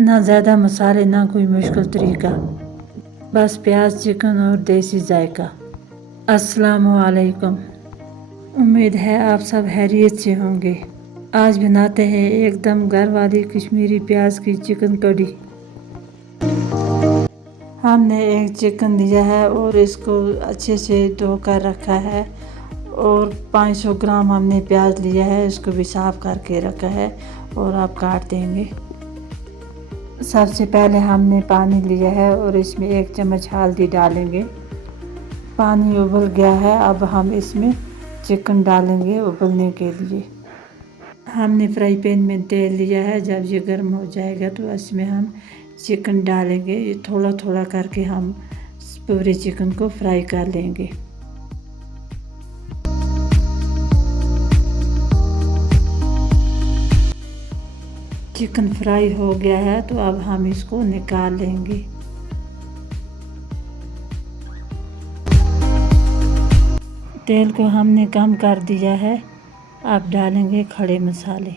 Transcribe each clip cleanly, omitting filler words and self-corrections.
ना ज़्यादा मसाले ना कोई मुश्किल तरीका, बस प्याज, चिकन और देसी जायका। अस्सलामु अलैकुम। उम्मीद है आप सब खैरियत से होंगे। आज बनाते हैं एकदम घर वाली कश्मीरी प्याज की चिकन कड़ी। हमने एक चिकन लिया है और इसको अच्छे से धोकर रखा है और 500 ग्राम हमने प्याज लिया है, इसको भी साफ़ करके रखा है और आप काट देंगे। सबसे पहले हमने पानी लिया है और इसमें 1 चम्मच हल्दी डालेंगे। पानी उबल गया है, अब हम इसमें चिकन डालेंगे उबलने के लिए। हमने फ्राई पैन में तेल लिया है, जब ये गर्म हो जाएगा तो इसमें हम चिकन डालेंगे। ये थोड़ा थोड़ा करके हम पूरे चिकन को फ्राई कर लेंगे। चिकन फ्राई हो गया है तो अब हम इसको निकाल लेंगे। तेल को हमने कम कर दिया है। अब डालेंगे खड़े मसाले,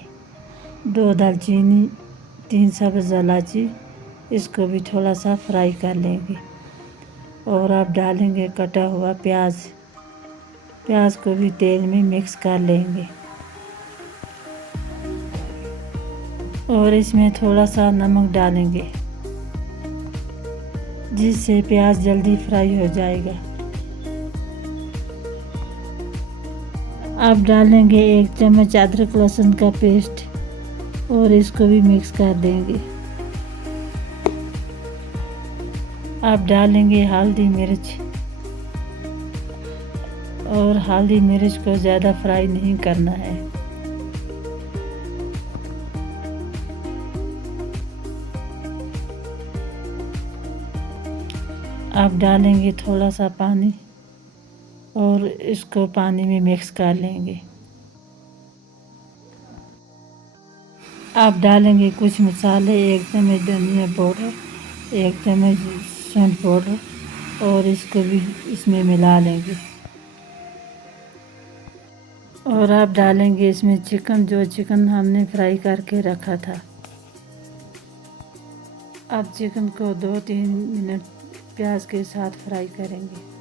2 दालचीनी, 3 सब्ज़ इलायची, इसको भी थोड़ा सा फ्राई कर लेंगे। और अब डालेंगे कटा हुआ प्याज, प्याज को भी तेल में मिक्स कर लेंगे। और इसमें थोड़ा सा नमक डालेंगे जिससे प्याज जल्दी फ्राई हो जाएगा। अब डालेंगे 1 चम्मच अदरक लहसुन का पेस्ट और इसको भी मिक्स कर देंगे। अब डालेंगे हल्दी मिर्च और हल्दी मिर्च को ज़्यादा फ्राई नहीं करना है। अब डालेंगे थोड़ा सा पानी और इसको पानी में मिक्स कर लेंगे। अब डालेंगे कुछ मसाले, 1 चम्मच धनिया पाउडर, 1 चम्मच सौंठ पाउडर और इसको भी इसमें मिला लेंगे। और अब डालेंगे इसमें चिकन, जो चिकन हमने फ्राई करके रखा था। अब चिकन को 2-3 मिनट प्याज के साथ फ्राई करेंगे।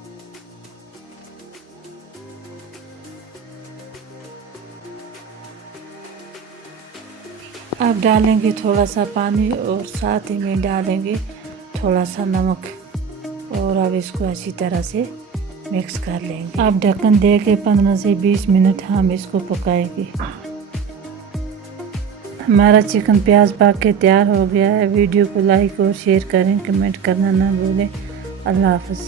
अब डालेंगे थोड़ा सा पानी और साथ ही में डालेंगे थोड़ा सा नमक और अब इसको अच्छी तरह से मिक्स कर लेंगे। अब ढक्कन दे के 15 से 20 मिनट हम इसको पकाएंगे। हमारा चिकन प्याज पक के तैयार हो गया है। वीडियो को लाइक और शेयर करें, कमेंट करना ना भूलें। अल्लाह हाफ़िज़।